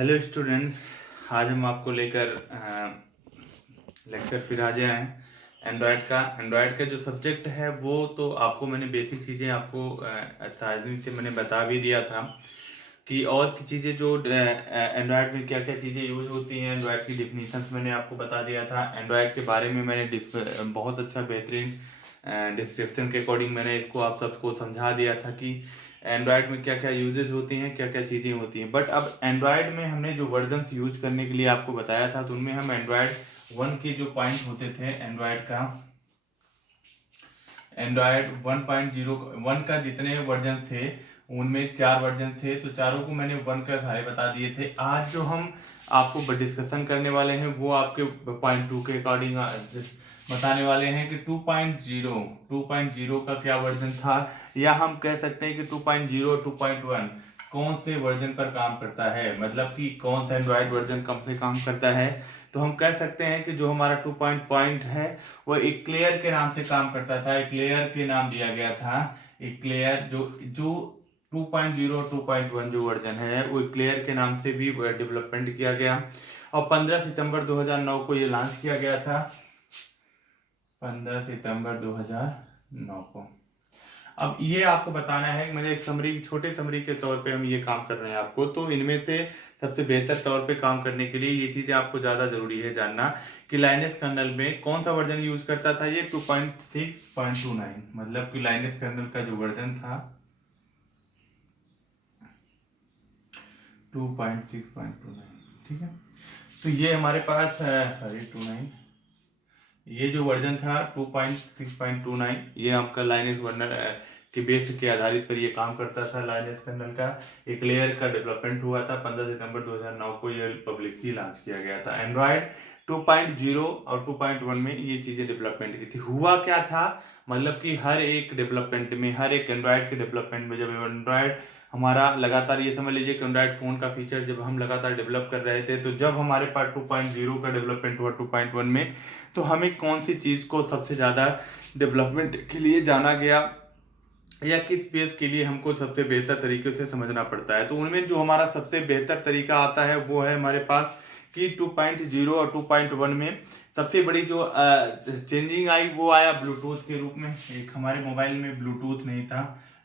Hello students. आज हम आपको लेकर लेक्चर फिर हाजिर हैं एंड्रॉयड का जो सब्जेक्ट है वो तो आपको मैंने बेसिक चीज़ें आपको आसानी से मैंने बता भी दिया था कि और की चीज़ें जो एंड्रॉयड में क्या क्या चीज़ें यूज होती हैं। एंड्रॉयड की डिफिनीशंस मैंने आपको बता दिया था। एंड्रॉयड के बारे में मैंने बहुत अच्छा बेहतरीन डिस्क्रिप्शन के अकॉर्डिंग मैंने इसको आप सबको समझा दिया था कि एंड्रॉयड में क्या क्या यूजेस होती हैं, क्या क्या चीज़ें होती हैं। बट अब एंड्रॉयड में हमने जो वर्जन्स यूज करने के लिए आपको बताया था तो उनमें हम एंड्रॉयड 1 के जो पॉइंट होते थे एंड्रॉयड 1.0 का जितने वर्जन थे उनमें 4 वर्जन थे, तो चारों को मैंने 1 का सारे बता दिए थे। आज जो हम आपको डिस्कशन करने वाले हैं वो आपके पॉइंट 2 के अकॉर्डिंग बताने वाले हैं कि 2.0 का क्या वर्जन था, या हम कह सकते हैं कि 2.0 2.1 कौन से वर्जन पर काम करता है, मतलब कि कौन सा एंड्रॉयड वर्जन कम से काम करता है। तो हम कह सकते हैं कि जो हमारा 2 पॉइंट है वो इक्लेयर के नाम से काम करता था। इक्लेयर के नाम दिया गया था। इक्लेयर जो जो 2.0 2.1 जो वर्जन है वो इक्लेयर के नाम से भी डेवलपमेंट किया गया और 15 सितंबर 2009 को ये लॉन्च किया गया था। 15 सितंबर 2009 को। अब ये आपको बताना है, मुझे एक समरी, छोटे समरी के तौर पे हम ये काम कर रहे हैं आपको। तो इनमें से सबसे बेहतर तौर पे काम करने के लिए ये चीज़ें आपको ज़्यादा ज़रूरी है जानना कि लाइनस कर्नल में कौन सा वर्जन यूज़ करता था। ये 2.6.29, मतलब कि लाइनस कर्नल का जो वर्जन था 2.6.29। ठीक है, तो ये हमारे पास सॉरी 29, ये जो वर्जन था 2.6.29 ये आपका लाइनस वर्नर के बेस के आधारित पर ये काम करता था। लाइनस कर्नल का एक लेयर का डेवलपमेंट हुआ था। 15 सितंबर 2009 को ये पब्लिकली लॉन्च किया गया था। एंड्रॉयड 2.0 और 2.1 में ये चीज़ें डेवलपमेंट की थी। हुआ क्या था, मतलब कि हर एक डेवलपमेंट में, हर एक एंड्रॉयड के डेवलपमेंट में, जब एंड्रॉयड हमारा लगातार, ये समझ लीजिए कि एंड्रॉयड फ़ोन का फीचर जब हम लगातार डेवलप कर रहे थे, तो जब हमारे पास 2.0 का डेवलपमेंट हुआ 2.1 में, तो हमें कौन सी चीज़ को सबसे ज़्यादा डेवलपमेंट के लिए जाना गया या किस पेस के लिए हमको सबसे बेहतर तरीके से समझना पड़ता है। तो उनमें जो हमारा सबसे बेहतर तरीका आता है वो है हमारे पास कि 2.0 और 2.1 में सबसे बड़ी जो चेंजिंग आई वो आया ब्लूटूथ के रूप में। एक हमारे मोबाइल में ब्लूटूथ नहीं था,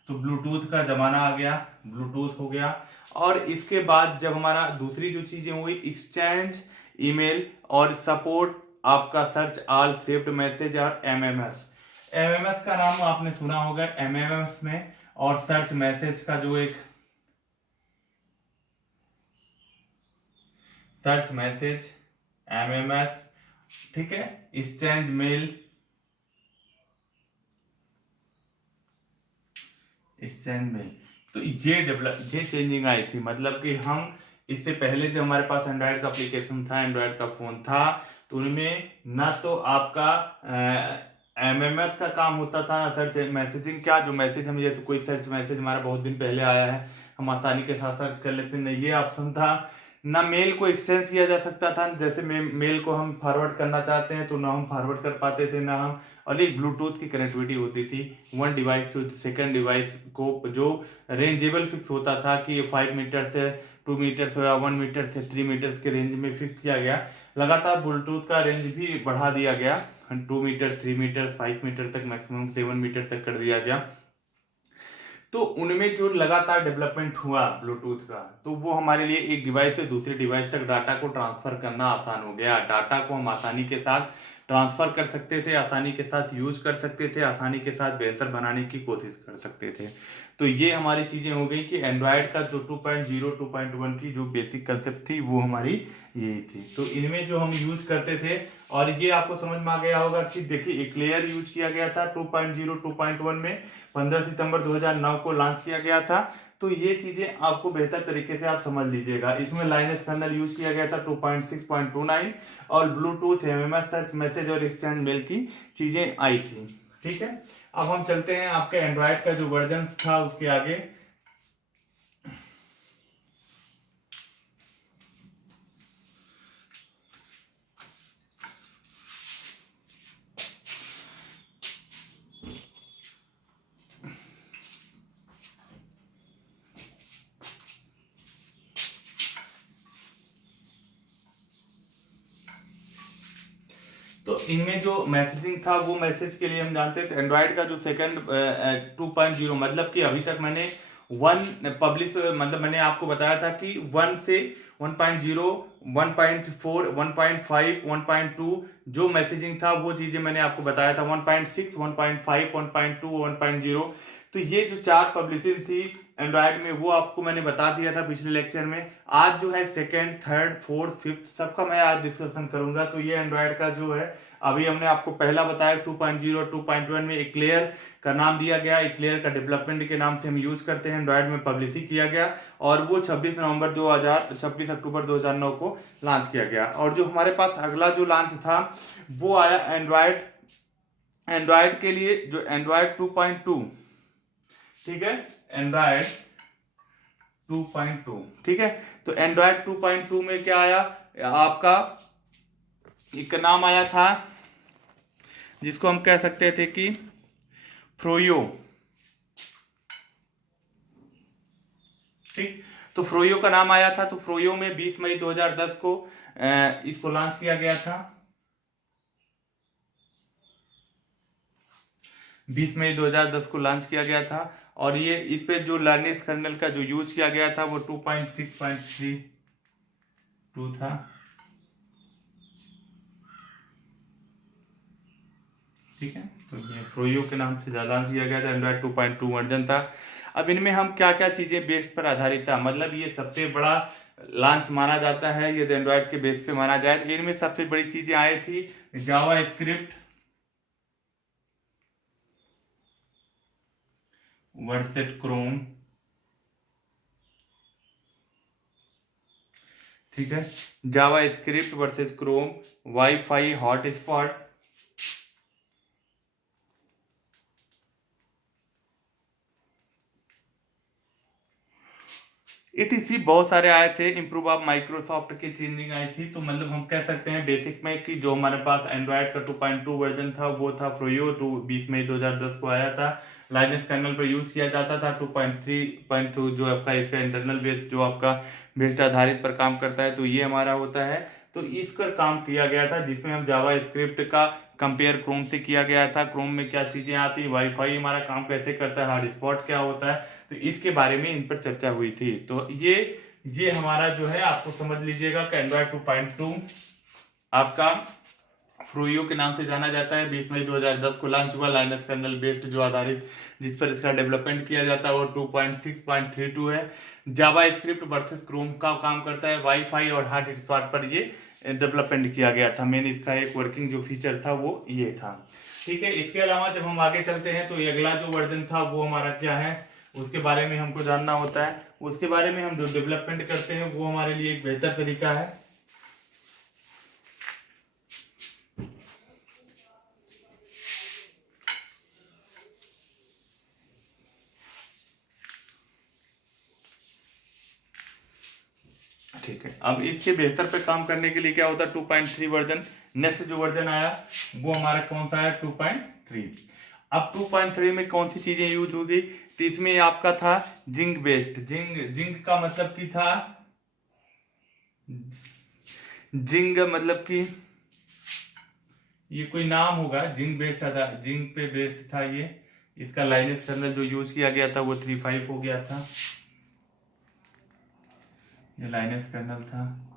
तो ब्लूटूथ का ज़माना आ गया, ब्लूटूथ हो गया। और इसके बाद जब हमारा दूसरी जो चीज़ें हुई, एक्सचेंज, ईमेल और सपोर्ट, आपका सर्च ऑल सेव्ड मैसेज और एमएमएस। एमएमएस का नाम आपने सुना होगा। एमएमएस में और सर्च मैसेज का जो एक सर्च मैसेज, एमएमएस, ठीक है, एक्सचेंज मेल, तो ये चेंजिंग आई थी। मतलब कि हम इससे पहले जो हमारे पास एंड्रॉयड का एप्लीकेशन था, एंड्रॉयड का फोन था, तो उनमें ना तो आपका एमएमएस का काम होता था ना सर्च मैसेजिंग। क्या जो मैसेज हम, ये तो कोई सर्च मैसेज हमारा बहुत दिन पहले आया है, हम आसानी के साथ सर्च कर लेते, नहीं ये ऑप्शन था। ना मेल को एक्सचेंज किया जा सकता था, जैसे मेल को हम फॉरवर्ड करना चाहते हैं तो ना हम फॉरवर्ड कर पाते थे, ना हम। और एक ब्लूटूथ की कनेक्टिविटी होती थी one device to second device को, जो रेंजेबल फिक्स होता था कि 5 मीटर से 2 मीटर से या 1 मीटर से 3 मीटर के रेंज में फिक्स किया गया। लगातार ब्लूटूथ का रेंज भी बढ़ा दिया गया, 2 मीटर, 3 मीटर, 5 मीटर तक, मैक्सिमम 7 मीटर तक कर दिया गया। तो उनमें जो लगातार डेवलपमेंट हुआ ब्लूटूथ का, तो वो हमारे लिए एक डिवाइस से दूसरे डिवाइस तक डाटा को ट्रांसफर करना आसान हो गया। डाटा को हम आसानी के साथ ट्रांसफर कर सकते थे, आसानी के साथ यूज कर सकते थे, आसानी के साथ बेहतर बनाने की कोशिश कर सकते थे। तो ये हमारी चीजें हो गई कि एंड्रॉयड का जो 2.0 2.1 की जो बेसिक कंसेप्ट थी वो हमारी यही थी। तो इनमें जो हम यूज करते थे, और ये आपको समझ में आ गया होगा कि देखिए एक्लेयर यूज किया गया था 2.0 2.1 में, 15 सितंबर 2009 को लॉन्च किया गया था। तो ये चीजें आपको बेहतर तरीके से आप समझ लीजिएगा। इसमें लाइनस कर्नल यूज किया गया था 2.6.29 और ब्लूटूथ, एमएमएस, सर्च मैसेज और एक्सचेंज मेल की चीजें आई थी। ठीक है, अब हम चलते हैं आपके एंड्रॉयड का जो वर्जन था उसके आगे। तो इनमें जो मैसेजिंग था वो मैसेज के लिए हम जानते थे एंड्रॉयड का जो सेकंड 2.0 मतलब कि अभी तक मैंने मतलब मैंने आपको बताया था कि 1 से 1.0 1.4 1.5 1.2 जो मैसेजिंग था वो चीजें मैंने आपको बताया था 1.6 1.5 1.2 1.0। तो ये जो 4 पब्लिशिंग थी एंड्रॉयड में वो आपको मैंने बता दिया था पिछले लेक्चर में। आज जो है सेकंड थर्ड फोर्थ फिफ्थ सबका मैं आज डिस्कशन करूंगा। तो ये एंड्रॉयड का जो है अभी हमने आपको पहला बताया 2.0 2.1 में एक्लेयर का नाम दिया गया। एक्लेयर का डेवलपमेंट के नाम से हम यूज करते हैं, एंड्रॉयड में पब्लिश किया गया और वो 26 अक्टूबर 2009 को लॉन्च किया गया। और जो हमारे पास अगला जो लॉन्च था वो आया एंड्रॉयड के लिए जो एंड्रॉयड 2.2, ठीक है, एंड्रॉयड 2.2, ठीक है। तो एंड्रॉयड 2.2 में क्या आया आपका, एक नाम आया था जिसको हम कह सकते थे कि फ्रोयो, ठीक। तो फ्रोयो का नाम आया था। तो फ्रोयो में 20 मई 2010 को इसको लॉन्च किया गया था। 20 मई 2010 को लॉन्च किया गया था और ये इस पे जो लाइनक्स कर्नल का जो यूज किया गया था वो 2.6.32 था, ठीक है। तो ये फ्रोयो के नाम से लॉन्च किया गया था, एंड्रॉयड 2.2 वर्जन था। अब इनमें हम क्या क्या चीजें बेस पर आधारित था, मतलब ये सबसे बड़ा लॉन्च माना जाता है यदि एंड्रॉयड के बेस पे माना जाए। तो इनमें सबसे बड़ी चीजें आई थी जावा स्क्रिप्ट वर्सेस क्रोम, ठीक है, JavaScript versus Chrome, wifi hotspot, etc बहुत सारे आए थे। इम्प्रूव ऑफ माइक्रोसॉफ्ट की चेंजिंग आई थी। तो मतलब हम कह सकते हैं बेसिक में कि जो हमारे पास एंड्रॉयड का 2.2 वर्जन था वो था फ्रोयो 20 मई 2010 को आया था। लाइनक्स कर्नल पर यूज किया जाता था। 2.3.2 जो आपका इसका इंटरनल बेस जो आपका बेस्ड आधारित पर काम करता है, तो ये हमारा होता है। तो इसका काम किया गया था जिसमें हम जावा स्क्रिप्ट का कंपेयर क्रोम से किया गया था। क्रोम में क्या चीजें आती, वाईफाई हमारा काम कैसे करता है, हॉटस्पॉट क्या होता है, तो इसके बारे में इन पर चर्चा हुई थी। तो ये हमारा जो है आपको समझ लीजिएगा कि एंड्रॉयड 2.2 आपका फ्रोयो के नाम से जाना जाता है। 20 मई 2010 को लॉन्च हुआ। लाइनक्स कर्नल बेस्ड जो आधारित जिस पर इसका डेवलपमेंट किया जाता है वो 2.6.32 है। जावा स्क्रिप्ट वर्सेस क्रोम का काम करता है। वाईफाई और हॉटस्पॉट पर ये डेवलपमेंट किया गया था। मेन इसका एक वर्किंग जो फीचर था वो ये था, ठीक है। इसके अलावा जब हम आगे चलते हैं तो अगला जो वर्जन था वो हमारा क्या है उसके बारे में हमको जानना होता है। उसके बारे में हम जो डेवलपमेंट करते हैं वो हमारे लिए एक बेहतर तरीका है। ठीक है, अब इसके बेहतर पे काम करने के लिए क्या होता है 2.3 वर्जन, नेक्स्ट जो वर्जन आया वो हमारा कौन सा है 2.3। अब 2.3 में कौन सी चीजें यूज होगी, तो इसमें आपका था जिंग बेस्ड। जिंग का मतलब की था, जिंग मतलब कि ये कोई नाम होगा, जिंग बेस्ड था, जिंग पे बेस्ड था ये। इसका लाइनक्स कर्नल जो यूज किया गया था वो 3.5 हो गया था। ये लाइनक्स कर्नल था,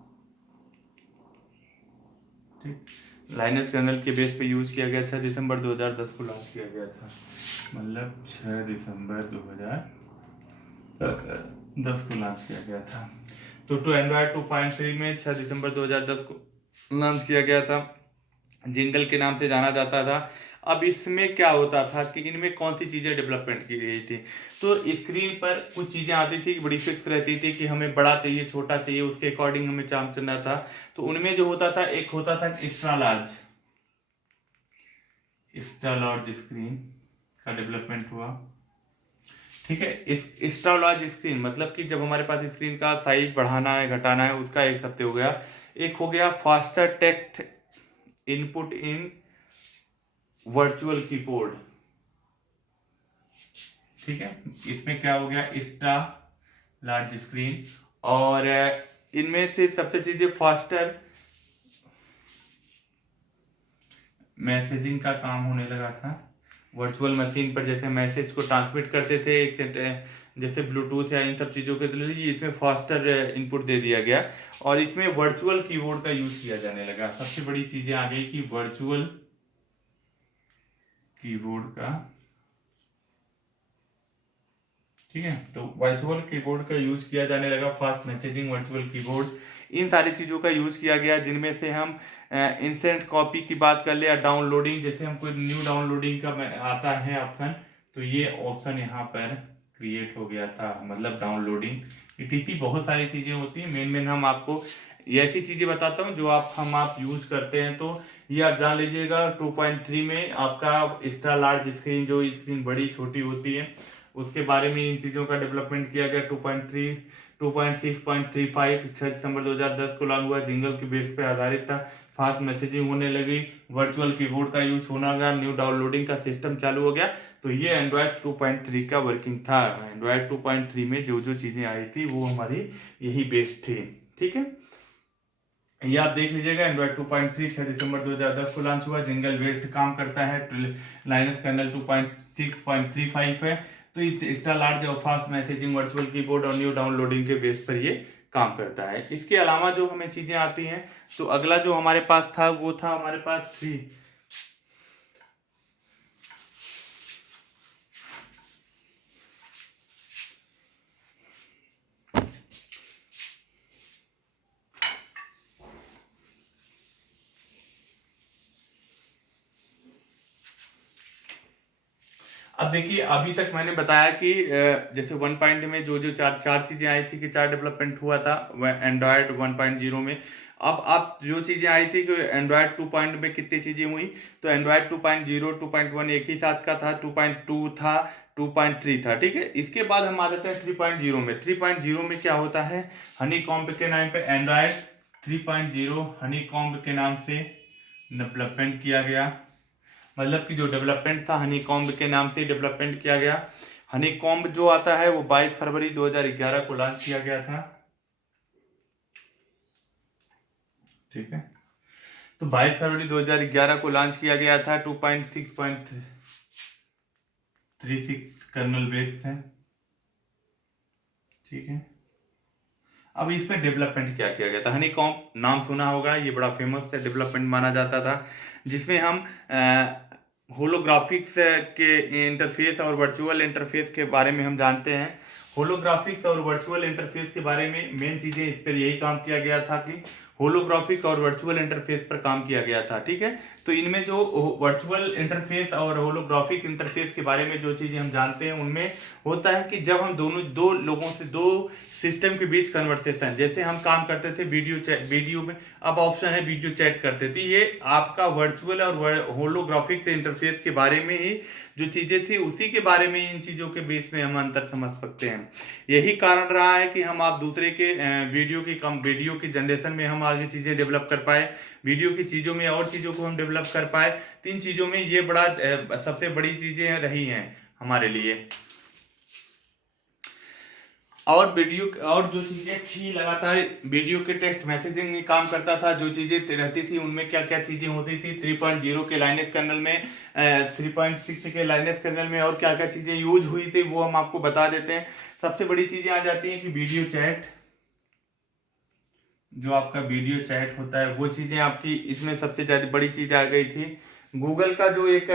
ठीक। लाइनक्स कर्नल के बेस पे यूज किया गया 6 दिसंबर 2010 को लॉन्च किया गया था, मतलब 6 दिसंबर 2010 को लॉन्च किया गया था। तो एंड्रॉयड 2.3 में 6 दिसंबर 2010 को लॉन्च किया गया था। जिंगल के नाम से जाना जाता था। अब इसमें क्या होता था कि इनमें कौन सी चीज़ें डेवलपमेंट की गई थी, तो स्क्रीन पर कुछ चीज़ें आती थी बड़ी फिक्स रहती थी कि हमें बड़ा चाहिए छोटा चाहिए, उसके अकॉर्डिंग हमें काम करना था। तो उनमें जो होता था एक होता था एक्स्ट्रा लार्ज स्क्रीन का डेवलपमेंट हुआ, ठीक है। इस एक्स्ट्रा लार्ज स्क्रीन मतलब कि जब हमारे पास स्क्रीन का साइज बढ़ाना है घटाना है उसका एक सबसे हो गया। एक हो गया फास्टर टेक्स्ट इनपुट इन वर्चुअल कीबोर्ड, ठीक है। इसमें क्या हो गया एक्स्ट्रा लार्ज स्क्रीन। और इनमें से सबसे चीजें फास्टर मैसेजिंग का काम होने लगा था। वर्चुअल मशीन पर जैसे मैसेज को ट्रांसमिट करते थे एक जैसे ब्लूटूथ या इन सब चीज़ों के लिए इसमें फास्टर इनपुट दे दिया गया और इसमें वर्चुअल कीबोर्ड का यूज़ किया जाने लगा। सबसे बड़ी चीज़ें आ गई कि वर्चुअल कीबोर्ड का, ठीक है, तो वर्चुअल कीबोर्ड का यूज किया जाने लगा। फास्ट मैसेजिंग, वर्चुअल कीबोर्ड, इन सारी चीज़ों का यूज़ किया गया, जिनमें से हम इंस्टेंट कॉपी की बात कर ले या डाउनलोडिंग, जैसे हम कोई न्यू डाउनलोडिंग का आता है ऑप्शन, तो ये ऑप्शन यहाँ पर क्रिएट हो गया था, मतलब डाउनलोडिंग इतनी बहुत सारी चीज़ें होती हैं। मेन हम आपको ये ऐसी चीज़ें बताता हूँ जो आप यूज़ करते हैं, तो ये आप जान लीजिएगा। 2.3 में आपका एक्स्ट्रा लार्ज स्क्रीन, जो स्क्रीन बड़ी छोटी होती है, उसके बारे में इन चीज़ों का डेवलपमेंट किया गया। 2.6.35 6 दिसंबर 2010 को लागू हुआ, जिंगल के बेस पे आधारित था। फास्ट मैसेजिंग होने लगी, वर्चुअल कीबोर्ड का यूज होना गया, न्यू डाउनलोडिंग का सिस्टम चालू हो गया। तो ये एंड्रॉयड 2.3 का वर्किंग था। एंड्रॉयड 2.3 में जो जो चीज़ें आई थी वो हमारी यही बेस थी, ठीक है। ये आप देख लीजिएगा, एंड्रॉयड 2.3 6 दिसंबर 2010 को लॉन्च हुआ, जिंगल बेस्ड काम करता है, लाइनस कर्नल 2.6.35 है। तो इस एक्स्ट्रा लार्ज और फास्ट मैसेजिंग, वर्चुअल कीबोर्ड और न्यू डाउनलोडिंग के बेस पर ये काम करता है। इसके अलावा जो हमें चीजें आती हैं, तो अगला जो हमारे पास था वो था हमारे पास 3। अब देखिए, अभी तक मैंने बताया कि जैसे 1 में जो जो चार चीजें आई थी कि 4 डेवलपमेंट हुआ था एंड्रॉयड 1.0 में। अब आप जो चीजें आई थी कि एंड्रॉयड 2 में कितनी चीजें हुई, तो एंड्रॉयड 2.0 2.1 एक ही साथ का था, 2.2 था, 2.3 था, ठीक है। इसके बाद हम आ जाते हैं 3.0 में। 3.0 में क्या होता है, हनीकॉम्ब के नाम पे एंड्रॉयड 3.0 हनीकॉम्ब के नाम से डेवलपमेंट किया गया। मतलब कि जो डेवलपमेंट था हनीकॉम्ब के नाम से डेवलपमेंट किया गया। हनीकॉम्ब जो आता है वो 22 फरवरी 2011 को लॉन्च किया गया था, ठीक है। तो 22 फरवरी 2011 को लॉन्च किया गया था। 2.6.36 कर्नल बेस है, ठीक है। अब इसमें डेवलपमेंट क्या किया गया था, हनीकॉम्ब नाम सुना होगा, ये बड़ा फेमस डेवलपमेंट माना जाता था, जिसमें हम होलोग्राफिक्स के इंटरफेस और वर्चुअल इंटरफेस के बारे में हम जानते हैं। होलोग्राफिक्स और वर्चुअल इंटरफेस के बारे में मेन चीज़ें इस पर यही काम किया गया था कि होलोग्राफिक और वर्चुअल इंटरफेस पर काम किया गया था, ठीक है। तो इनमें जो वर्चुअल इंटरफेस और होलोग्राफिक इंटरफेस के बारे में जो चीज़ें हम जानते हैं, उनमें होता है कि जब हम दो लोगों से, दो सिस्टम के बीच कन्वर्सेशन, जैसे हम काम करते थे वीडियो में, अब ऑप्शन है वीडियो चैट करते थे, ये आपका वर्चुअल और होलोग्राफिक से इंटरफेस के बारे में ही जो चीज़ें थी, उसी के बारे में इन चीज़ों के बीच में हम अंतर समझ सकते हैं। यही कारण रहा है कि हम आप दूसरे के वीडियो की जनरेशन में हम आगे चीज़ें डेवलप कर पाए, वीडियो की चीज़ों में और चीज़ों को हम डेवलप कर पाए। 3 चीज़ों में ये बड़ा सबसे बड़ी चीज़ें रही हैं हमारे लिए। और वीडियो और जो चीज़ें थी, लगातार वीडियो के टेक्स्ट मैसेजिंग में काम करता था, जो चीज़ें रहती थी उनमें क्या क्या चीज़ें होती थी। 3.0 के लाइनेक्स कर्नल में, 3.6 के लाइनेक्स कर्नल में और क्या क्या चीज़ें यूज हुई थी वो हम आपको बता देते हैं। सबसे बड़ी चीज़ें आ जाती हैं कि वीडियो चैट, जो आपका वीडियो चैट होता है वो चीज़ें आपकी इसमें सबसे ज़्यादा बड़ी चीज़ आ गई थी। गूगल का जो एक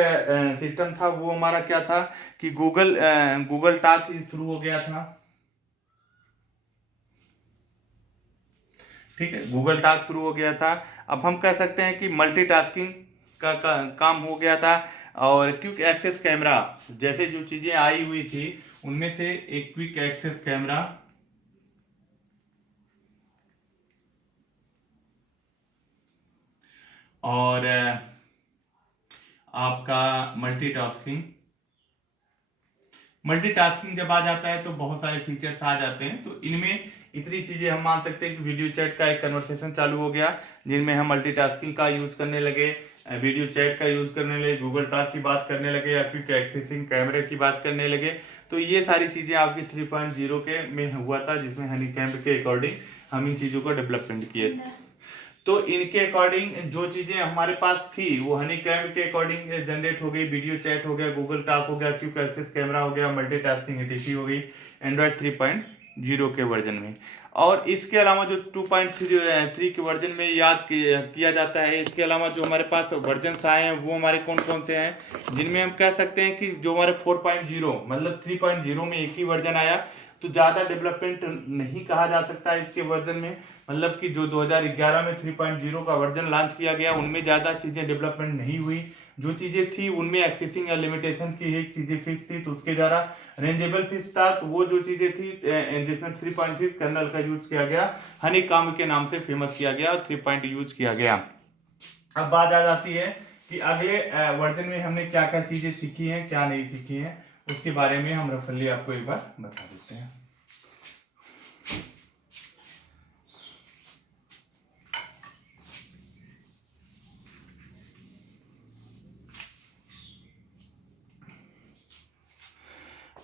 सिस्टम था वो हमारा क्या था कि गूगल टॉक शुरू हो गया था, ठीक है। गूगल टॉक शुरू हो गया था। अब हम कह सकते हैं कि मल्टीटास्किंग का काम हो गया था। और क्विक एक्सेस कैमरा जैसे जो चीज़ें आई हुई थी, उनमें से एक क्विक एक्सेस कैमरा और आपका मल्टीटास्किंग जब आ जाता है तो बहुत सारे फीचर्स आ जाते हैं। तो इनमें इतनी चीज़ें हम मान सकते हैं कि वीडियो चैट का एक कन्वर्सेशन चालू हो गया, जिनमें हम मल्टीटास्किंग का यूज़ करने लगे, वीडियो चैट का यूज़ करने लगे, गूगल टॉक की बात करने लगे, या क्विक एक्सेसिंग कैमरे की बात करने लगे। तो ये सारी चीज़ें आपकी 3.0 के में हुआ था, जिसमें हनीकॉम्ब के अकॉर्डिंग हम इन चीज़ों को डेवलपमेंट किए। तो इनके अकॉर्डिंग जो चीजें हमारे पास थी वो हनीकैम के अकॉर्डिंग जनरेट हो गई, वीडियो चैट हो गया, गूगल टॉक हो गया, क्विक एक्सेस कैमरा हो गया, मल्टीटास्किंग एटीसी हो गई एंड्रॉइड 3.0 के वर्जन में। और इसके अलावा जो 2.3 के वर्जन में किया जाता है, इसके अलावा जो हमारे पास वर्जन आए हैं वो हमारे कौन कौन से हैं, जिनमें हम कह सकते हैं कि जो हमारे 4.0 मतलब 3.0 में एक ही वर्जन आया, तो ज़्यादा डेवलपमेंट नहीं कहा जा सकता इसके वर्जन में। मतलब कि जो 2011 में 3.0 का वर्जन लॉन्च किया गया उनमें ज़्यादा चीज़ें डेवलपमेंट नहीं हुई। जो चीज़ें थी उनमें एक्सेसिंग या लिमिटेशन की एक चीज़ें फिक्स थी, तो उसके द्वारा रेंजेबल फिक्स था। तो वो जो चीज़ें थी जिसमें 3.6 कर्नल का यूज किया गया, हनीकॉम के नाम से फेमस किया गया और 3 यूज किया गया। अब बात आ जाती है कि अगले वर्जन में हमने क्या क्या चीज़ें सीखी हैं, क्या नहीं सीखी हैं, उसके बारे में हम रफली आपको एक बार बता देते हैं।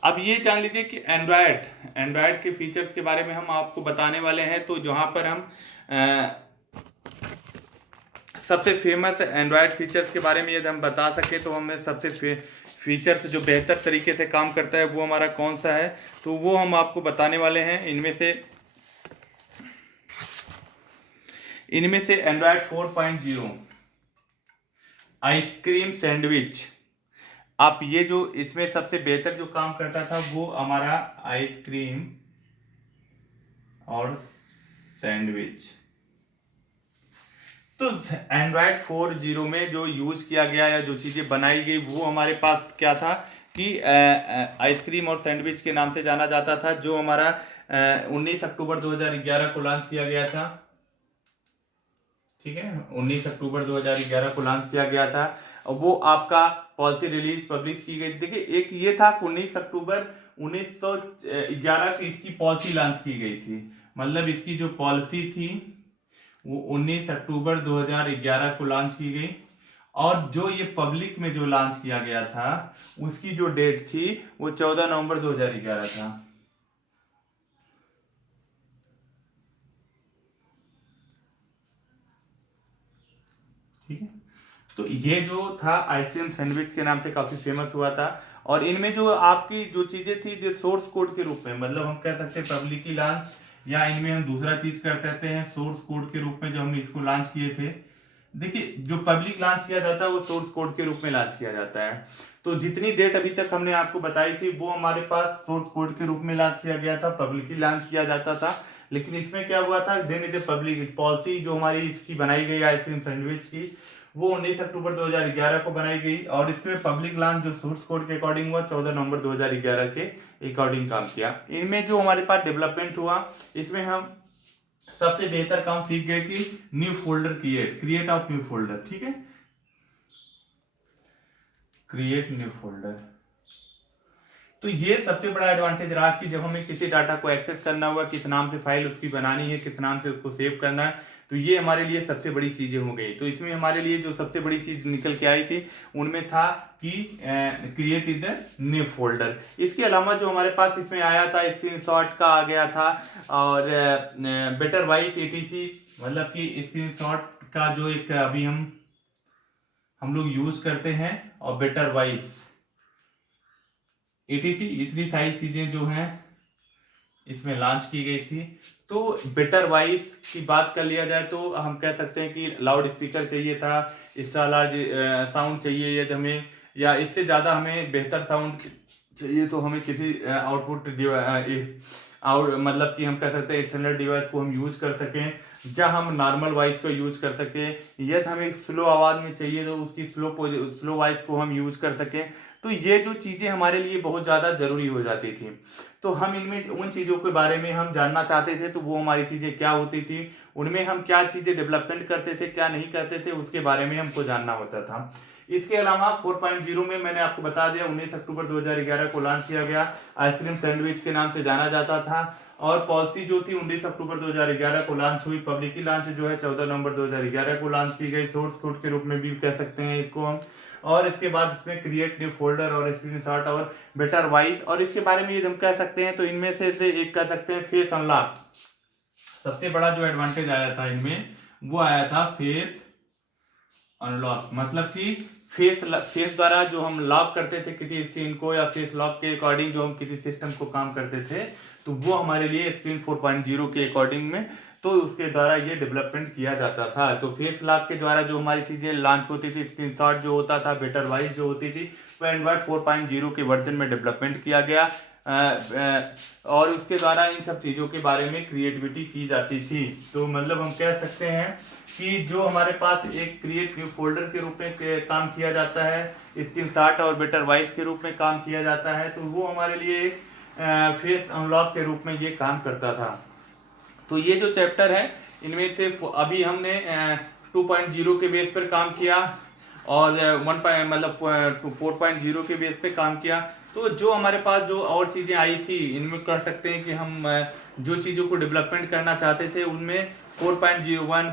अब ये जान लीजिए कि एंड्रॉयड के फीचर्स के बारे में हम आपको बताने वाले हैं। तो जहाँ पर हम सबसे फेमस एंड्रॉयड फीचर्स के बारे में यदि हम बता सके तो हमें सबसे फीचर्स जो बेहतर तरीके से काम करता है वो हमारा कौन सा है, तो वो हम आपको बताने वाले हैं। इनमें से एंड्रॉयड 4.0 आइसक्रीम सैंडविच। आप ये जो इसमें सबसे बेहतर जो काम करता था वो हमारा आइसक्रीम और सैंडविच। तो एंड्रॉयड 4.0 में जो यूज किया गया या जो चीजें बनाई गई वो हमारे पास क्या था कि आइसक्रीम और सैंडविच के नाम से जाना जाता था, जो हमारा 19 अक्टूबर 2011 को लॉन्च किया गया था। ठीक है, 19 अक्टूबर 2011 को लॉन्च किया गया था। वो आपका पॉलिसी रिलीज पब्लिश की गई। देखिए एक ये था कि 19 अक्टूबर 1911 की इसकी पॉलिसी लॉन्च की गई थी। मतलब इसकी जो पॉलिसी थी वो 19 अक्टूबर 2011 को लॉन्च की गई, और जो ये पब्लिक में जो लॉन्च किया गया था उसकी जो डेट थी वो 14 नवंबर 2011 था। ठीक है, तो ये जो था आइसक्रीम सैंडविच के नाम से काफी फेमस हुआ था। और इनमें जो आपकी जो चीजें थी जो सोर्स कोड के रूप में, मतलब हम कह सकते हैं पब्लिकली लॉन्च, या इनमें हम दूसरा चीज कर सकते हैं सोर्स कोड के रूप में जो हमने इसको लॉन्च किए थे। देखिए जो पब्लिक लॉन्च किया जाता है वो सोर्स कोड के रूप में लॉन्च किया जाता है। तो जितनी डेट अभी तक हमने आपको बताई थी वो हमारे पास सोर्स कोड के रूप में लॉन्च किया गया था, पब्लिकली लॉन्च किया जाता था। लेकिन इसमें क्या हुआ था, देन इज पब्लिक पॉलिसी जो हमारी इसकी बनाई गई आइसक्रीम सैंडविच की वो 19 अक्टूबर 2011 को बनाई गई, और इसमें पब्लिक लॉन्च जो सोर्स कोड के अकॉर्डिंग हुआ 14 नवंबर 2011 के अकॉर्डिंग काम किया। इनमें जो हमारे पास डेवलपमेंट हुआ इसमें हम सबसे बेहतर काम सीख गए कि new folder create of new folder. ठीक है, क्रिएट न्यू फोल्डर। तो ये सबसे बड़ा एडवांटेज रहा कि जब हमें किसी डाटा को एक्सेस करना हुआ, किस नाम से फाइल उसकी बनानी है, किस नाम से उसको सेव करना है, तो ये हमारे लिए सबसे बड़ी चीजें हो गई। तो इसमें हमारे लिए जो सबसे बड़ी चीज निकल के आई थी उनमें था कि create in the new folder. इसके अलावा जो हमारे पास इसमें आया था स्क्रीनशॉट का आ गया था, और बेटर वॉइस एटीसी, मतलब कि स्क्रीनशॉट का जो एक अभी हम लोग यूज करते हैं, और बेटर वॉइस एटीसी, इतनी सारी चीजें जो हैं इसमें लॉन्च की गई थी। तो बेटर वॉइस की बात कर लिया जाए तो हम कह सकते हैं कि लाउड स्पीकर चाहिए था, एक्स्ट्रा लार्ज साउंड चाहिए यदि हमें, या इससे ज़्यादा हमें बेहतर साउंड चाहिए तो हमें किसी आउटपुट और मतलब कि हम कह सकते हैं स्टैंडर्ड डिवाइस को हम यूज कर सकें, जहाँ हम नॉर्मल वॉइस को यूज कर सकें। यदि हमें स्लो आवाज़ में चाहिए तो उसकी स्लो वॉइस को हम यूज कर सकें। तो ये जो चीज़ें हमारे लिए बहुत ज़्यादा ज़रूरी हो जाती थी। तो हम इनमें उन चीज़ों के बारे में हम जानना चाहते थे, तो वो हमारी चीज़ें क्या होती थी, उनमें हम क्या चीज़ें डेवलपमेंट करते थे, क्या नहीं करते थे, उसके बारे में हमको जानना होता था। इसके अलावा 4.0 में मैंने आपको बता दिया 19 अक्टूबर 2011 को लॉन्च किया गया, आइसक्रीम सैंडविच के नाम से जाना जाता था। और पॉलिसी जो थी 19 अक्टूबर 2011 को लॉन्च हुई, पब्लिकली लॉन्च जो है 14 नवंबर 2011 को लॉन्च की गई, सोर्स कोड के रूप में भी कह सकते हैं इसको हम। और इसके बाद इसमें क्रिएट न्यू फोल्डर और स्क्रीनशॉट और बेटर वॉइस, और इसके बारे में ये हम कह सकते हैं तो इनमें से एक कह सकते हैं फेस अनलॉक। सबसे बड़ा जो एडवांटेज आया था इनमें वो आया था फेस अनलॉक। मतलब कि फेस द्वारा जो हम लॉक करते थे किसी स्क्रीन को, या फेस लॉक के अकॉर्डिंग जो हम किसी सिस्टम को काम करते थे, तो वो हमारे लिए स्क्रीन 4.0 के अकॉर्डिंग में, तो उसके द्वारा ये डेवलपमेंट किया जाता था। तो फेस लॉक के द्वारा जो हमारी चीज़ें लॉन्च होती थी, स्क्रीनशॉट जो होता था, बेटर वाइज जो होती थी, वो एंड्रॉयड 4.0 के वर्जन में डेवलपमेंट किया गया। और उसके द्वारा इन सब चीज़ों के बारे में क्रिएटिविटी की जाती थी। तो मतलब हम कह सकते हैं कि जो हमारे पास एक क्रिएट फोल्डर के रूप में काम किया जाता है, स्क्रीनशॉट और बेटर वाइज के रूप में काम किया जाता है, तो वो हमारे लिए फेस अनलॉक के रूप में ये काम करता था। तो ये जो चैप्टर है, इनमें से अभी हमने 2.0 के बेस पर काम किया और 4.0 के बेस पे काम किया। तो जो हमारे पास जो और चीज़ें आई थी, इनमें कह सकते हैं कि हम जो चीज़ों को डेवलपमेंट करना चाहते थे, उनमें 4.01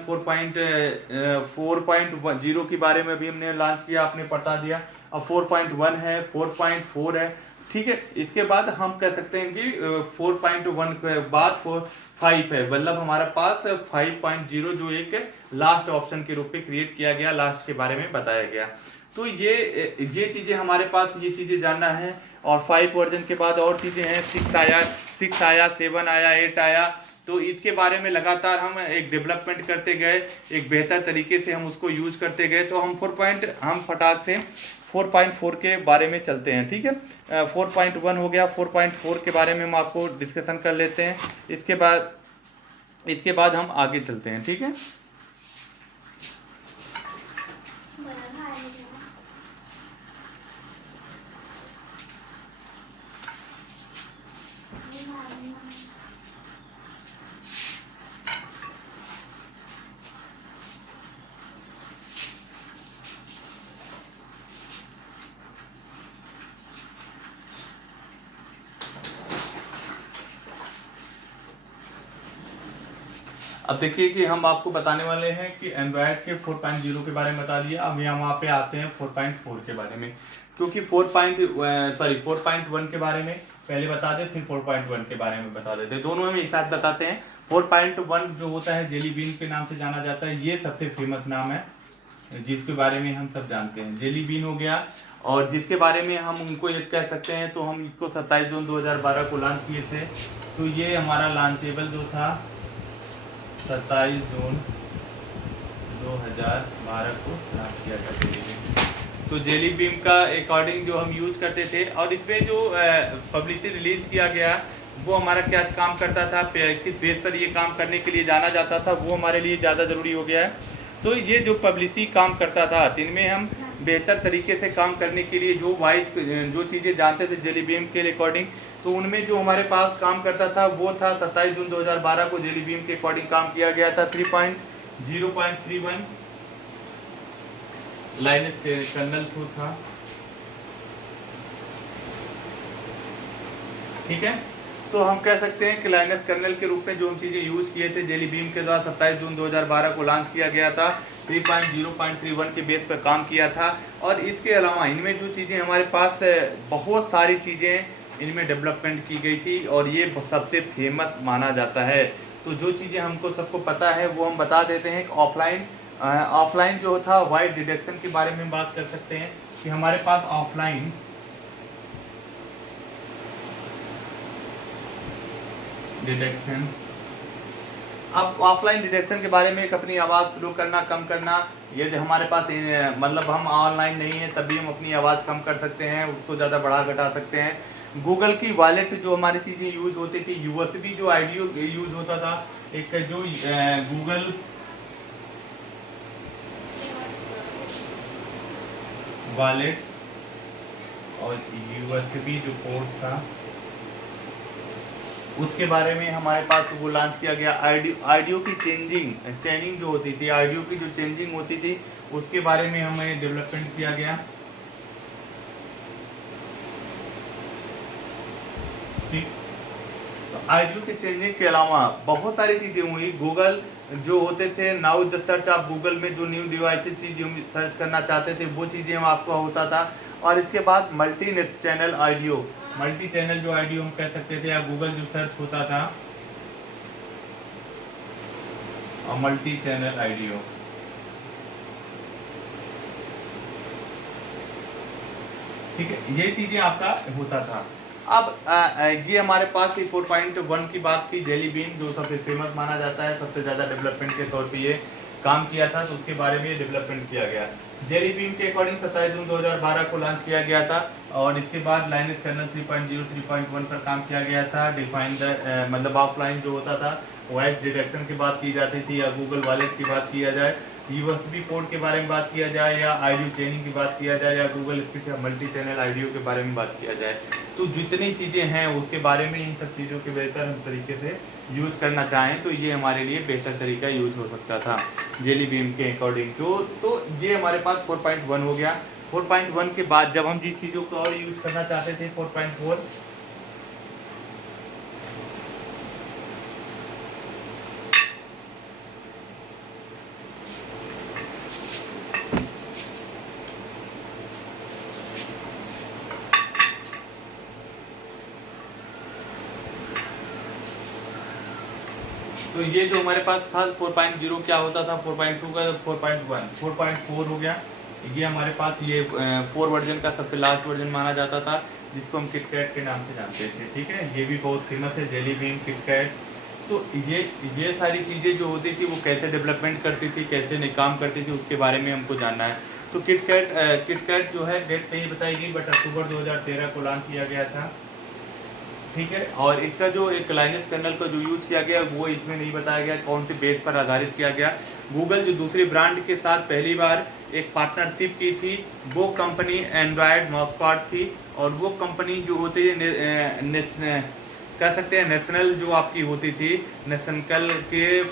4.0 के बारे में भी हमने लॉन्च किया, आपने बता दिया। अब 4.1 है, 4.4 है, ठीक है। इसके बाद हम कह सकते हैं कि 4.1 के बाद 5 है, मतलब हमारे पास 5.0 जो एक लास्ट ऑप्शन के रूप में क्रिएट किया गया, लास्ट के बारे में बताया गया। तो ये चीज़ें हमारे पास, ये चीज़ें जानना है। और 5 वर्जन के बाद और चीज़ें हैं, 6 आया, 7 आया, 8 आया। तो इसके बारे में लगातार हम एक डेवलपमेंट करते गए, एक बेहतर तरीके से हम उसको यूज करते गए। तो हम फटाक से 4.4 के बारे में चलते हैं, ठीक है। 4.1 हो गया, 4.4 के बारे में हम आपको डिस्कशन कर लेते हैं। इसके बाद हम आगे चलते हैं, ठीक है। अब देखिए कि हम आपको बताने वाले हैं कि एंड्रॉयड के 4.0 के बारे में बता दिया। अब यहाँ वहाँ पे आते हैं 4.4 के बारे में, क्योंकि 4.1 के बारे में पहले बता दे, फिर 4.1 के बारे में बता देते, दोनों में एक साथ बताते हैं। 4.1 जो होता है जेली बीन के नाम से जाना जाता है, ये सबसे फेमस नाम है जिसके बारे में हम सब जानते हैं। जेली बीन हो गया, और जिसके बारे में हम उनको ये कह सकते हैं, तो हम इसको 27 जून 2012 को लॉन्च किए थे। तो ये हमारा लॉन्चेबल जो था 27 जून 2012 को लॉन्च किया था जेली बीन। तो जेली बीन का अकॉर्डिंग जो हम यूज करते थे, और इसमें जो पब्लिसिटी रिलीज किया गया, वो हमारा क्या काम करता था, किस बेस पर ये काम करने के लिए जाना जाता था, वो हमारे लिए ज़्यादा ज़रूरी हो गया है। तो ये जो पब्लिसिटी काम करता था, इनमें हम बेहतर तरीके से काम करने के लिए जो चीज़ें जानते थे जेली बीन के अकॉर्डिंग, तो उनमें जो हमारे पास काम करता था वो था 27 जून 2012 को जेली बीन के अकॉर्डिंग काम किया गया था। 3.0.31 लाइनस कर्नल थ्रू था, ठीक है। तो हम कह सकते हैं कि लाइनस कर्नल के रूप में जो हम चीज़ें यूज किए थे, जेली बीन के द्वारा 27 जून 2012 को लॉन्च किया गया था। 3.0.31 के बेस पर काम किया था। और इसके अलावा इनमें जो चीज़ें हमारे पास बहुत सारी चीज़ें इनमें डेवलपमेंट की गई थी, और ये सबसे फेमस माना जाता है। तो जो चीज़ें हमको सबको पता है वो हम बता देते हैं। ऑफलाइन जो था वाइड डिटेक्शन के बारे में बात कर सकते हैं, कि हमारे पास ऑफलाइन डिटेक्शन, अब ऑफलाइन डिटेक्शन के बारे में एक अपनी आवाज़ स्लो करना, कम करना, यदि हमारे पास मतलब हम ऑनलाइन नहीं है तभी हम अपनी आवाज़ कम कर सकते हैं, उसको ज़्यादा बढ़ा घटा सकते हैं। गूगल की वॉलेट जो हमारी चीज़ें यूज होती थी, यूएसबी जो ऑडियो यूज होता था, एक जो गूगल वॉलेट और यूएसबी जो पोर्ट था, उसके बारे में हमारे पास वो लॉन्च किया गया। ऑडियो की चेंजिंग जो होती थी, ऑडियो की जो चेंजिंग होती थी, उसके बारे में हमें डेवलपमेंट किया गया, ठीक। तो ऑडियो की चेंजिंग के अलावा बहुत सारी चीज़ें हुई। गूगल जो होते थे, नाउ द सर्च, आप गूगल में जो न्यू डिवाइसेस चीज़ हम सर्च करना चाहते थे, वो चीज़ें हम आपको होता था। और इसके बाद मल्टी चैनल जो ऑडियो हम कह सकते थे, या गूगल जो सर्च होता था, और मल्टी चैनल आईडियो। ठीक है, ये चीजें आपका होता था। अब ये हमारे पास 4.1 की बात थी, जेली बीन जो सबसे फेमस माना जाता है, सबसे ज़्यादा डेवलपमेंट के तौर पे ये काम किया था, तो उसके बारे में ये डेवलपमेंट किया गया। जेली बीन के अकॉर्डिंग 27 जून 2012 को लॉन्च किया गया था, और इसके बाद लाइनस कर्नल 3.0 3.1 पर काम किया गया था। डिफाइन द मतलब ऑफलाइन जो होता था वॉइस डिटेक्शन की बात की जाती थी, या गूगल वॉलेट की बात किया जाए, यूएसबी पोर्ट के बारे में बात किया जाए, या आईडियो ट्रेनिंग की बात किया जाए, या गूगल स्पीक या मल्टी चैनल आईडियो के बारे में बात किया जाए, तो जितनी चीज़ें हैं उसके बारे में, इन सब चीज़ों के बेहतर हम तरीके से यूज करना चाहें तो ये हमारे लिए बेहतर तरीका यूज हो सकता था जेली बीन के अकॉर्डिंग। तो ये हमारे पास 4.1 हो गया। 4.1 के बाद जब हम जिस चीज़ों को और यूज करना चाहते थे 4.4, तो ये जो हमारे पास था 4.0 क्या होता था, 4.2 का 4.1, 4.4 हो गया। ये हमारे पास ये 4 वर्जन का सबसे लास्ट वर्जन माना जाता था, जिसको हम किटकैट के नाम से जानते थे। ठीक है, ये भी बहुत फेमस है, जेली बीन, किटकैट। तो ये सारी चीज़ें जो होती थी वो कैसे डेवलपमेंट करती थी, कैसे नहीं काम करती थी, उसके बारे में हमको जानना है। तो किटकैट जो है डेट नहीं बताई गई, बट अक्टूबर 2013 को लॉन्च किया गया था। ठीक है, और इसका जो एक लाइनस कर्नल का जो यूज किया गया वो इसमें नहीं बताया गया कौन से बेस पर आधारित किया गया। गूगल जो दूसरी ब्रांड के साथ पहली बार एक पार्टनरशिप की थी, वो कंपनी एंड्रॉयड मॉस्कॉट थी, और वो कंपनी जो होती है कह सकते हैं नेशनल जो आपकी होती थी, नेशनल के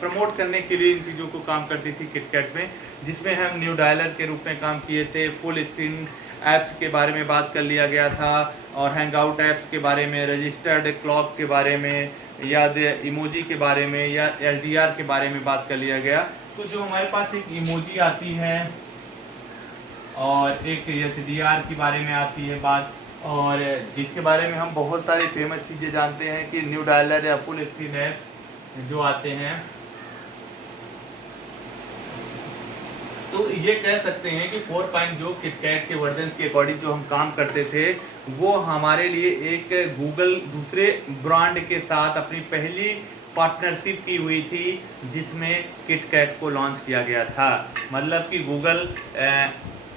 प्रमोट करने के लिए इन चीज़ों को काम करती थी किटकैट में, जिसमें हम न्यू डायलर के रूप में काम किए थे। फुल स्क्रीन ऐप्स के बारे में बात कर लिया गया था, और हैंगआउट ऐप्स के बारे में, रजिस्टर्ड क्लॉक के बारे में, या इमोजी के बारे में, या एलडीआर के बारे में बात कर लिया गया। तो जो हमारे पास एक इमोजी आती है और एक एचडीआर के बारे में आती है बात, और जिसके बारे में हम बहुत सारी फेमस चीज़ें जानते हैं कि न्यू डायलर या फुल स्क्रीन ऐप जो आते हैं, तो ये कह सकते हैं कि 4.0 किटकैट के वर्जन के अकॉर्डिंग जो हम काम करते थे वो हमारे लिए एक गूगल दूसरे ब्रांड के साथ अपनी पहली पार्टनरशिप की हुई थी, जिसमें किटकैट को लॉन्च किया गया था। मतलब कि गूगल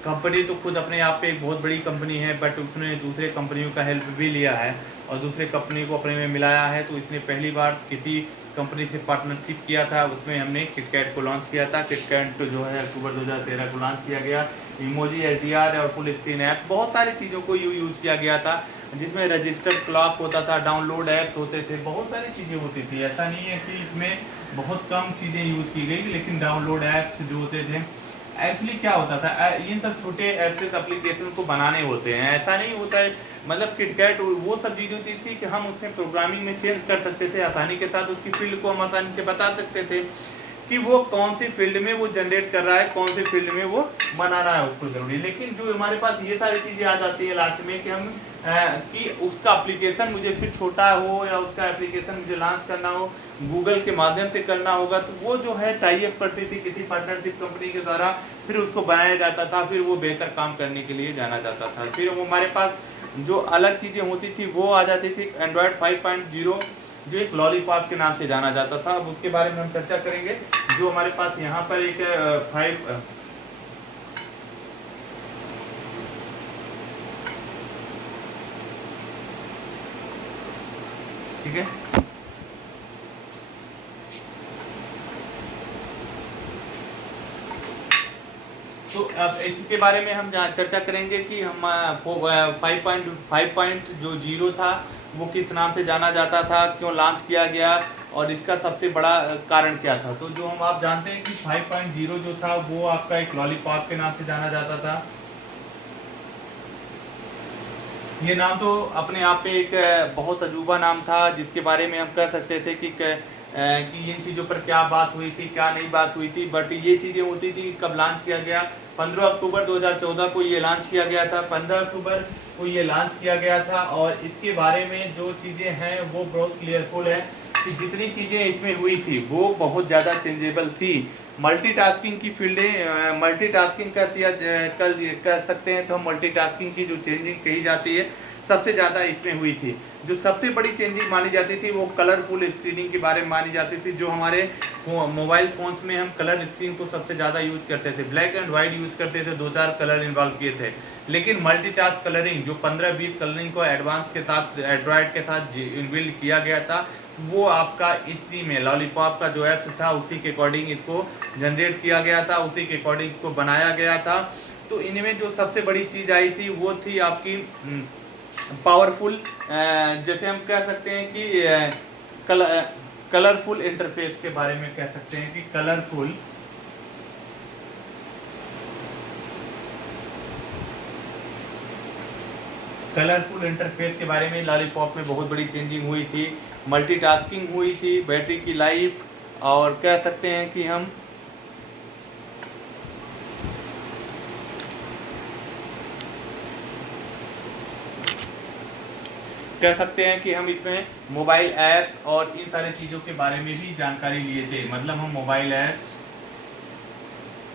कंपनी तो खुद अपने आप पे एक बहुत बड़ी कंपनी है, बट उसने दूसरे कंपनियों का हेल्प भी लिया है और दूसरे कंपनी को अपने में मिलाया है। तो इसने पहली बार किसी कंपनी से पार्टनरशिप किया था, उसमें हमने किटकैट को लॉन्च किया था। किटकैट जो है अक्टूबर 2013 को लॉन्च किया गया। इमोजी, एलडीआर और फुल स्क्रीन ऐप, बहुत सारी चीज़ों को यूज किया गया था, जिसमें रजिस्टर्ड क्लॉक होता था, डाउनलोड ऐप्स होते थे, बहुत सारी चीज़ें होती थी। ऐसा नहीं है कि इसमें बहुत कम चीज़ें यूज़ की गई, लेकिन डाउनलोड ऐप्स जो होते थे, एक्चुअली क्या होता था, इन सब छोटे ऐप्स एप्लीकेशन को बनाने होते हैं, ऐसा नहीं होता है। मतलब किटकैट वो सब चीज़ होती थी कि हम उसमें प्रोग्रामिंग में चेंज कर सकते थे आसानी के साथ, उसकी फील्ड को हम आसानी से बता सकते थे कि वो कौन सी फील्ड में वो जनरेट कर रहा है, कौन सी फील्ड में वो बना रहा है उसको ज़रूरी। लेकिन जो हमारे पास ये सारी चीज़ें आ जाती है लास्ट में कि हम कि उसका एप्लीकेशन मुझे फिर छोटा हो, या उसका एप्लीकेशन मुझे लॉन्च करना हो गूगल के माध्यम से करना होगा, तो वो जो है टाई अप करती थी किसी पार्टनरशिप कंपनी के द्वारा, फिर उसको बनाया जाता था, फिर वो बेहतर काम करने के लिए जाना जाता था। फिर वो हमारे पास जो अलग चीज़ें होती थी वो आ जाती थी। एंड्रॉयड 5.0 जो एक लॉलीपॉप के नाम से जाना जाता था, अब उसके बारे में हम चर्चा करेंगे। जो हमारे पास यहाँ पर एक 5 ठीक है, तो अब इसके बारे में हम चर्चा करेंगे कि हम 5.0 था वो किस नाम से जाना जाता था, क्यों लॉन्च किया गया, और इसका सबसे बड़ा कारण क्या था। तो जो हम आप जानते हैं कि 5.0 जो था वो आपका एक लॉलीपॉप के नाम से जाना जाता था। ये नाम तो अपने आप पे एक बहुत अजूबा नाम था, जिसके बारे में हम कह सकते थे कि इन चीज़ों पर क्या बात हुई थी, क्या नहीं बात हुई थी। बट ये चीज़ें होती थी। कब लॉन्च किया गया, 15 अक्टूबर 2014 को ये लॉन्च किया गया था। 15 अक्टूबर को ये लॉन्च किया गया था, और इसके बारे में जो चीज़ें हैं वो बहुत क्लियरफुल है कि जितनी चीज़ें इसमें हुई थी वो बहुत ज़्यादा चेंजेबल थी। मल्टीटास्किंग की फील्डें, मल्टीटास्किंग कर सकते हैं, तो हम मल्टीटास्किंग की जो चेंजिंग कही जाती है सबसे ज़्यादा इसमें हुई थी। जो सबसे बड़ी चेंजिंग मानी जाती थी वो कलरफुल स्क्रीनिंग के बारे में मानी जाती थी। जो हमारे मोबाइल फ़ोन्स में हम कलर स्क्रीन को सबसे ज़्यादा यूज करते थे, ब्लैक एंड वाइट यूज करते थे, 2-4 कलर इन्वॉल्व किए थे। लेकिन मल्टीटास्क कलरिंग जो 15-20 कलरिंग को एडवांस के साथ एंड्रॉयड के साथ इनबिल्ड किया गया था, वो आपका इसी में लॉलीपॉप का जो ऐप था उसी के अकॉर्डिंग इसको जनरेट किया गया था, उसी के अकॉर्डिंग इसको बनाया गया था। तो इनमें जो सबसे बड़ी चीज़ आई थी वो थी आपकी पावरफुल, जैसे हम कह सकते हैं कि कलरफुल इंटरफेस के बारे में कह सकते हैं कि कलरफुल इंटरफेस के बारे में लॉलीपॉप में बहुत बड़ी चेंजिंग हुई थी। मल्टीटास्किंग हुई थी, बैटरी की लाइफ, और कह सकते हैं कि हम इसमें मोबाइल ऐप्स और इन सारी चीज़ों के बारे में भी जानकारी लिए थे। मतलब हम मोबाइल ऐप्स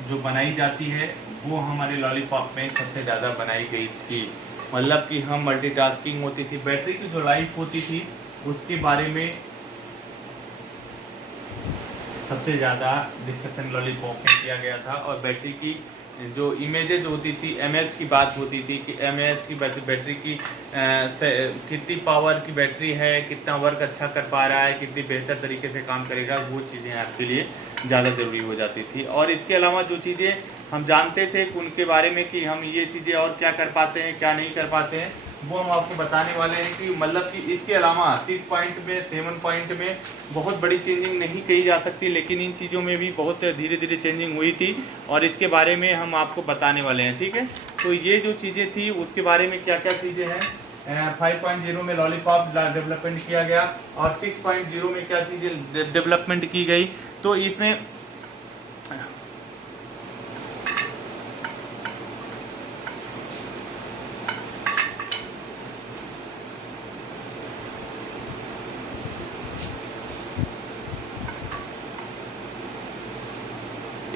जो बनाई जाती है वो हमारे लॉलीपॉप में सबसे ज़्यादा बनाई गई थी। मतलब कि हम मल्टीटास्किंग होती थी, बैटरी की जो लाइफ होती थी उसके बारे में सबसे ज़्यादा डिस्कशन लॉलीपॉप में किया गया था। और बैटरी की जो इमेजेज होती थी, एमएच की बात होती थी कि एमएच की बैटरी की कितनी पावर की बैटरी है, कितना वर्क अच्छा कर पा रहा है, कितनी बेहतर तरीके से काम करेगा, वो चीज़ें आपके लिए ज़्यादा ज़रूरी हो जाती थी। और इसके अलावा जो चीज़ें हम जानते थे उनके बारे में कि हम ये चीज़ें और क्या कर पाते हैं, क्या नहीं कर पाते हैं, वो हम आपको बताने वाले हैं। कि मतलब कि इसके अलावा 6 पॉइंट में, 7 पॉइंट में बहुत बड़ी चेंजिंग नहीं कही जा सकती, लेकिन इन चीज़ों में भी बहुत धीरे धीरे चेंजिंग हुई थी और इसके बारे में हम आपको बताने वाले हैं। ठीक है, तो ये जो चीज़ें थी उसके बारे में क्या क्या चीज़ें हैं। 5.0 में लॉलीपॉप डेवलपमेंट किया गया और 6.0 में क्या चीज़ें डेवलपमेंट की गई। तो इसमें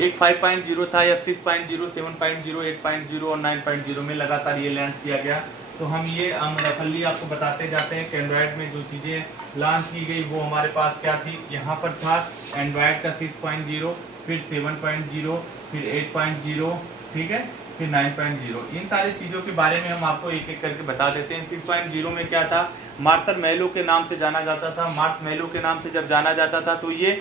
एक 5.0 था या 6.0, 7.0, 8.0 और 9.0 में लगातार ये लॉन्च किया गया। तो हम ये रफली आपको बताते जाते हैं कि एंड्रॉयड में जो चीज़ें लॉन्च की गई वो हमारे पास क्या थी। यहाँ पर था एंड्रॉयड का 6.0, फिर 7.0, फिर 8.0, ठीक है, फिर 9.0। इन सारी चीज़ों के बारे में हम आपको एक एक करके बता देते हैं। 6.0 में क्या था, मार्शमैलो के नाम से जाना जाता था। मार्शमैलो के नाम से जब जाना जाता था तो ये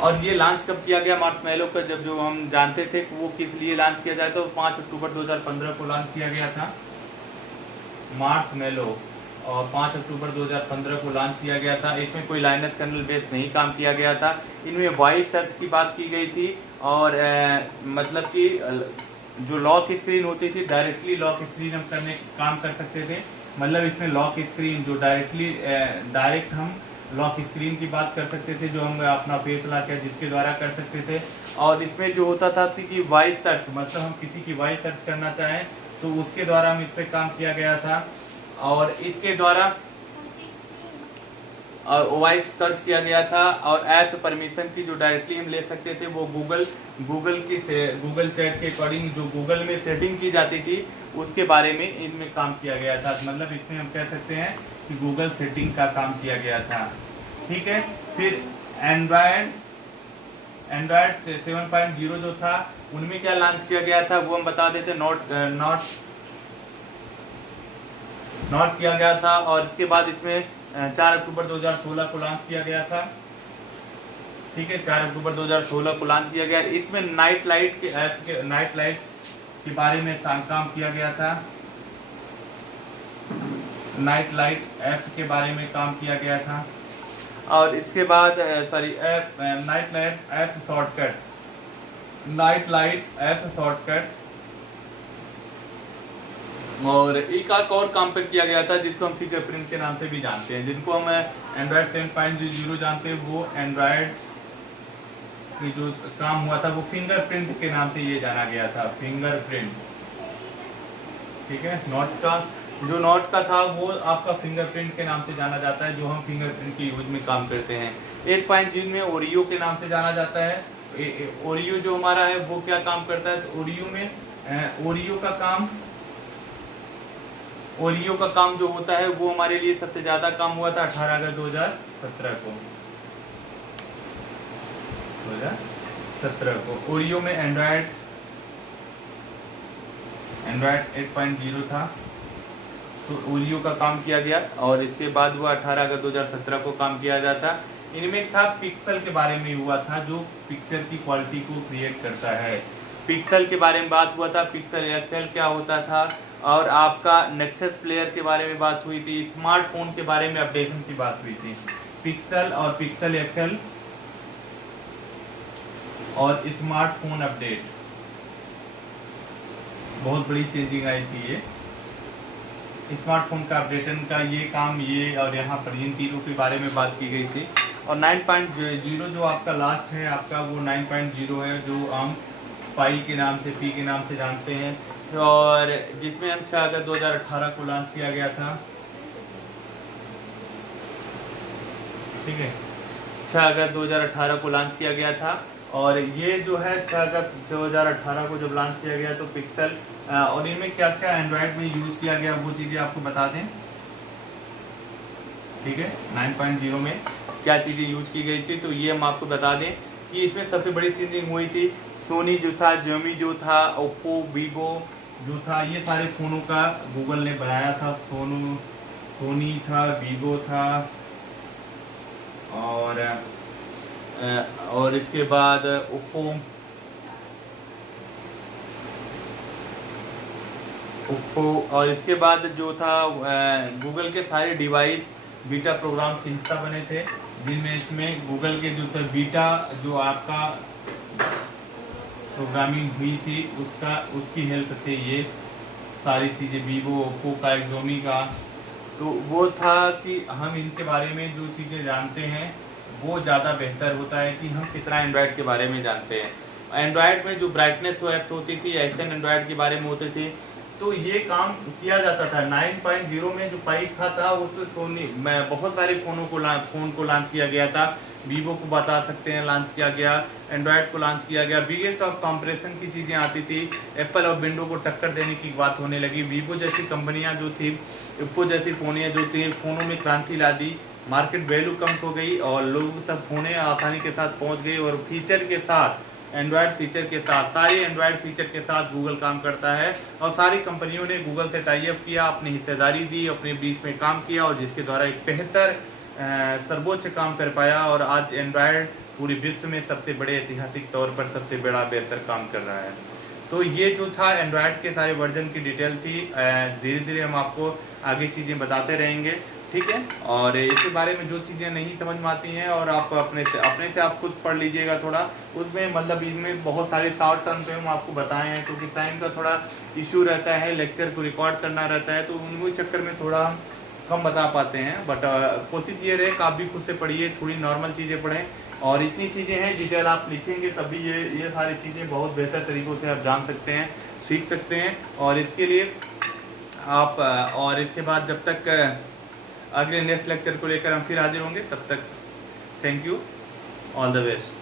और ये लॉन्च कब किया गया मार्शमैलो का, जब जो हम जानते थे कि वो किस लिए लॉन्च किया जाए, तो 5 अक्टूबर 2015 को लॉन्च किया गया था मार्शमैलो, और 5 अक्टूबर 2015 को लॉन्च किया गया था। इसमें कोई लाइनक्स कर्नल बेस नहीं काम किया गया था। इनमें वॉइस सर्च की बात की गई थी और मतलब कि जो लॉक स्क्रीन होती थी, डायरेक्टली लॉक स्क्रीन हम काम कर सकते थे। मतलब इसमें लॉक स्क्रीन जो डायरेक्ट हम लॉक स्क्रीन की बात कर सकते थे, जो हम अपना फेस लॉक है जिसके द्वारा कर सकते थे। और इसमें जो होता था कि वॉइस सर्च, मतलब हम किसी की वॉइस सर्च करना चाहें तो उसके द्वारा हम इस पर काम किया गया था। और इसके द्वारा वॉइस सर्च किया गया था। और ऐप्स परमिशन की जो डायरेक्टली हम ले सकते थे वो गूगल चैट के अकॉर्डिंग जो गूगल में सेटिंग की जाती थी उसके बारे में इनमें काम किया गया था। मतलब इसमें हम कह सकते हैं कि गूगल सेटिंग का काम किया गया था। ठीक है, फिर एंड्रॉयड 7.0 जो था उनमें क्या लॉन्च किया गया था वो हम बता देते। नोट किया गया था। और इसके बाद इसमें 4 अक्टूबर 2016 को लॉन्च किया गया था। ठीक है, 4 अक्टूबर 2016 को लॉन्च किया गया। इसमें नाइट लाइट के बारे में काम किया गया था। नाइट लाइट ऐप्स के बारे में काम किया गया था। और इसके बाद नाइट लाइट ऐप शॉर्टकट और एक और काम पर किया गया था जिसको हम फिंगरप्रिंट के नाम से भी जानते हैं। जिनको हम एंड्रॉयड 7.0 जानते हैं, वो एंड्रॉयड की जो काम हुआ था वो फिंगरप्रिंट के नाम से ये जाना गया था। फिंगरप्रिंट ठीक है। नॉट का जो नॉट का था वो आपका फिंगरप्रिंट के नाम से जाना जाता है, जो हम फिंगरप्रिंट के यूज में काम करते हैं। 8.0 में ओरियो के नाम से जाना जाता है। ओरियो जो हमारा है वो क्या काम करता है, तो ओरियो में ओरियो का काम जो होता है वो हमारे लिए सबसे ज्यादा काम हुआ था 18 अगस्त 2017 को। 2017 को ओरियो में एंड्रॉयड 8.0 था, तो ओरियो का काम किया गया और इसके बाद हुआ 18 अगस्त 2017 को काम किया जाता। इनमें एक था पिक्सल के बारे में हुआ था, जो पिक्चर की क्वालिटी को क्रिएट करता है। पिक्सल के बारे में बात हुआ था, पिक्सल एक्सेल क्या होता था, और आपका नेक्सस प्लेयर के बारे में बात हुई थी, स्मार्टफोन के बारे में अपडेशन की बात हुई थी। पिक्सल और पिक्सल एक्सेल और स्मार्टफोन अपडेट, बहुत बड़ी चेंजिंग आई थी ये स्मार्टफोन का अपडेशन का ये काम, ये और यहाँ पर इन तीनों के बारे में बात की गई थी। और 9.0 जो आपका लास्ट है आपका वो 9.0 है, जो हम पाई के नाम से, पी के नाम से जानते हैं, और जिसमें हम 6 अगस्त 2018 को लॉन्च किया गया था। ठीक है, 6 अगस्त 2018 को लॉन्च किया गया था। और ये जो है 6 अगस्त 2018 को जब लॉन्च किया गया तो पिक्सल, और इनमें क्या क्या एंड्रॉयड में यूज़ किया गया वो चीज़ें आपको बता दें। ठीक है, 9.0 में क्या चीज़ें यूज की गई थी तो ये हम आपको बता दें कि इसमें सबसे बड़ी चेंजिंग हुई थी, सोनी जो था, Xiaomi जो था, ओप्पो, वीवो जो था, ये सारे फ़ोनों का गूगल ने बनाया था। सोनी था, वीवो था, और इसके बाद ओप्पो, और इसके बाद जो था गूगल के सारे डिवाइस बीटा प्रोग्राम किंस्टा बने थे, जिनमें इसमें गूगल के जो थे बीटा जो आपका प्रोग्रामिंग हुई थी उसकी हेल्प से ये सारी चीज़ें, वीवो, ओप्पो का, Xiaomi का, तो वो था कि हम इनके बारे में जो चीज़ें जानते हैं वो ज़्यादा बेहतर होता है कि हम कितना एंड्रॉयड के बारे में जानते हैं। एंड्रॉयड में जो ब्राइटनेस वैप्स होती थी, एक्शन एंड्रॉयड के बारे में होते थे, तो ये काम किया जाता था। 9.0 में जो पाई था उसमें सोनी में बहुत सारे फ़ोन को लॉन्च किया गया था। वीवो को बता सकते हैं लॉन्च किया गया, एंड्रॉयड को लॉन्च किया गया, बिगेस्ट ऑफ कंप्रेशन की चीज़ें आती थी, एप्पल और विंडो को टक्कर देने की बात होने लगी। वीवो जैसी कंपनियां जो थी, ओप्पो जैसी फ़ोनियाँ जो थी, फ़ोनों में क्रांति ला दी, मार्केट वैल्यू कम हो गई और लोगों तक फ़ोनें आसानी के साथ पहुँच गई। और फीचर के साथ, एंड्रॉयड फीचर के साथ, सारे एंड्रॉयड फीचर के साथ गूगल काम करता है, और सारी कंपनियों ने गूगल से टाई अप किया, अपनी हिस्सेदारी दी, अपने बीच में काम किया, और जिसके द्वारा एक बेहतर सर्वोच्च काम कर पाया। और आज एंड्रॉयड पूरे विश्व में सबसे बड़े ऐतिहासिक तौर पर सबसे बड़ा बेहतर काम कर रहा है। तो ये जो था एंड्रॉयड के सारे वर्जन की डिटेल थी। धीरे धीरे हम आपको आगे चीज़ें बताते रहेंगे, ठीक है। और इसके बारे में जो चीज़ें नहीं समझ में आती हैं और आप अपने से आप खुद पढ़ लीजिएगा थोड़ा, उसमें मतलब इनमें बहुत सारे शॉर्ट टर्म पे हम आपको बताए हैं, क्योंकि टाइम का थोड़ा इशू रहता है, लेक्चर को रिकॉर्ड करना रहता है, तो उनके चक्कर में थोड़ा कम बता पाते हैं। बट कोशिश ये रहे कि आप भी खुद से पढ़िए, थोड़ी नॉर्मल चीज़ें पढ़ें, और इतनी चीज़ें हैं डिटेल आप लिखेंगे तभी ये सारी चीज़ें बहुत बेहतर तरीक़ों से आप जान सकते हैं, सीख सकते हैं। और इसके लिए आप और इसके बाद जब तक अगले नेक्स्ट लेक्चर को लेकर हम फिर हाजिर होंगे, तब तक thank you, all the best.